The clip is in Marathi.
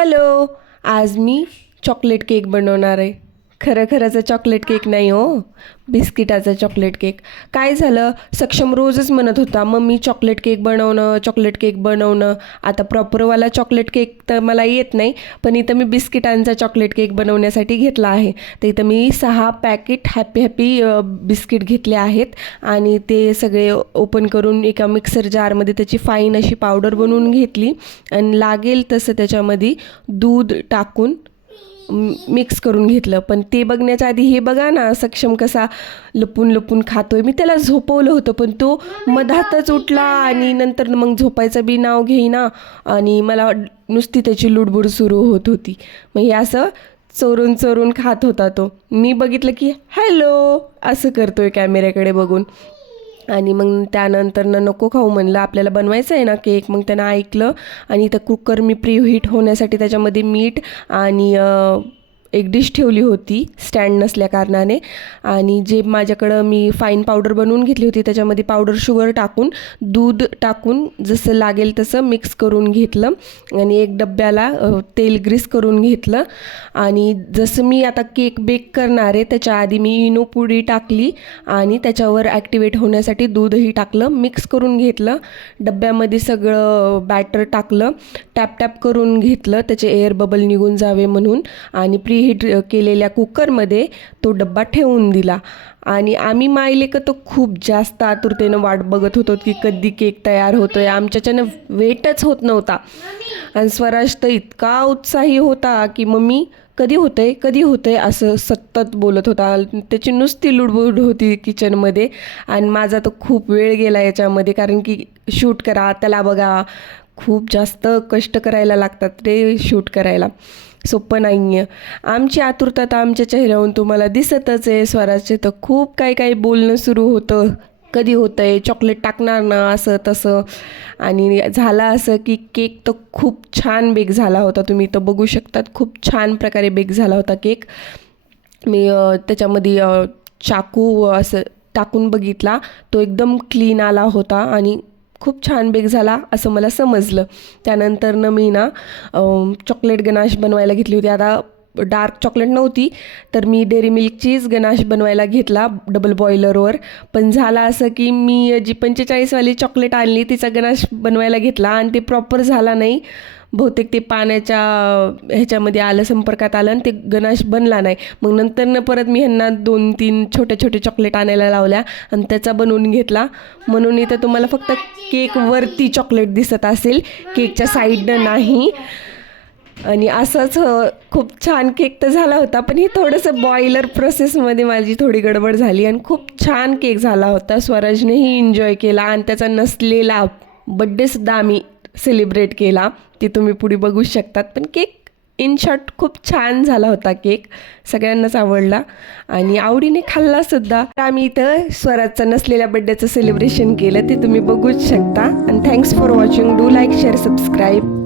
हॅलो. आज मी चॉकलेट केक बनवणार आहे. खरंचा चॉकलेट केक नाही हो, बिस्किटाचा चॉकलेट केक. काय झालं, सक्षम रोजच म्हणत होता मम्मी चॉकलेट केक बनवणं, चॉकलेट केक बनवणं. आता प्रॉपरवाला चॉकलेट केक तर मला येत नाही, पण इथं मी बिस्किटांचा चॉकलेट केक बनवण्यासाठी घेतला आहे. तर इथं मी 6 पॅकेट हॅपी बिस्किट घेतले आहेत आणि ते सगळे ओपन करून एका मिक्सर जारमध्ये त्याची फाईन अशी पावडर बनवून घेतली आणि लागेल तसं त्याच्यामध्ये दूध टाकून मिक्स करून घेतलं. पण ते बघण्याच्या आधी हे बघा ना, सक्षम कसा लपून लपून खातोय. मी त्याला झोपवलं होतं पण तो मधातच उठला आणि नंतर मग झोपायचं बी नाव घेईना आणि मला नुसती त्याची लुडबुड सुरू होत होती. मग हे असं चोरून चोरून खात होता तो. मी बघितलं की हॅलो असं करतोय कॅमेऱ्याकडे बघून. आणि मग त्यानंतर नको खाऊ म्हणलं, आपल्याला बनवायचं आहे ना केक. मग त्यानं ऐकलं आणि इथं कुकर मी प्रीहीट होण्यासाठी त्याच्यामध्ये मीठ आणि एक डिश ठेवली होती स्टँड नसल्या कारणाने. आणि जे माझ्याकडं मी फाईन पावडर बनवून घेतली होती त्याच्यामध्ये पावडर शुगर टाकून दूध टाकून जसं लागेल तसं मिक्स करून घेतलं आणि एक डब्याला तेल ग्रीस करून घेतलं. आणि जसं मी आता केक बेक करणार आहे त्याच्या आधी मी इनो पुडी टाकली आणि त्याच्यावर ॲक्टिवेट होण्यासाठी दूधही टाकलं, मिक्स करून घेतलं. डब्यामध्ये सगळं बॅटर टाकलं, टॅप करून घेतलं त्याचे एअर बबल निघून जावे म्हणून. आणि प्रीहीट केलेल्या कुकरमध्ये तो डब्बा ठेवून दिला. आणि आम्ही मायलेक तो खूप जास्त आतुरतेनं वाट बघत होतो की कधी केक तयार होतोय. आमच्याच्यानं वेटच होत नव्हता. आणि स्वराज तर इतका उत्साही होता की मम्मी कधी होतंय असं सतत बोलत होता. त्याची नुसती लुडबुड होती किचनमध्ये. आणि माझा तर खूप वेळ गेला याच्यामध्ये, कारण की शूट करा, त्याला बघा, खूप जास्त कष्ट करायला लागतात रे शूट करायला, सोपं नाही आहे. आमची आतुरता तर आमच्या चेहऱ्यावरून तुम्हाला दिसतच आहे. स्वराजचे तर खूप काही बोलणं सुरू होतं, कधी होतंय, चॉकलेट टाकणार ना, असं तसं. आणि झालं असं की केक तर खूप छान बेक झाला होता. तुम्ही तर बघू शकतात, खूप छान प्रकारे बेक झाला होता केक. मी त्याच्यामध्ये चाकू असं टाकून बघितला, तो एकदम क्लीन आला होता आणि खूप छान बेक झाला असं मला समजलं. त्यानंतरनं मी ना चॉकलेट गनाश बनवायला घेतली होती. आता डार्क चॉकलेट नव्हती तर मी डेअरी मिल्कचीच गनाश बनवायला घेतला डबल बॉयलरवर. पण झालं असं की मी जी 45वाली चॉकलेट आणली तिचा गनाश बनवायला घेतला आणि ते प्रॉपर झाला नाही. बहुतेक ते पाण्याच्या ह्याच्यामध्ये आलं, संपर्कात आलं आणि ते गनाश बनला नाही. मग नंतरनं परत मी ह्यांना 2-3 छोटे चॉकलेट आणायला लावल्या आणि त्याचा बनवून घेतला. म्हणून इथं तुम्हाला फक्त केकवरती चॉकलेट दिसत असेल, केकच्या साईडनं नाही. आणि असंच खूप छान केक तर झाला होता. पण ही थोडंसं बॉयलर प्रोसेसमध्ये माझी थोडी गडबड झाली आणि खूप छान केक झाला होता. स्वराजनेही एन्जॉय केला आणि त्याचा नसलेला बड्डेसुद्धा आम्ही सेलिब्रेट केला, ते तुम्ही पुढे बघू शकतात. पण केक इन शॉर्ट खूप छान झाला होता. केक सगळ्यांनाच आवडला आणि आवडीने खाल्लासुद्धा. आम्ही इथं स्वराजचा नसलेल्या बड्डेचं सेलिब्रेशन केलं, ते तुम्ही बघूच शकता. आणि thanks for watching. Do like, share, subscribe.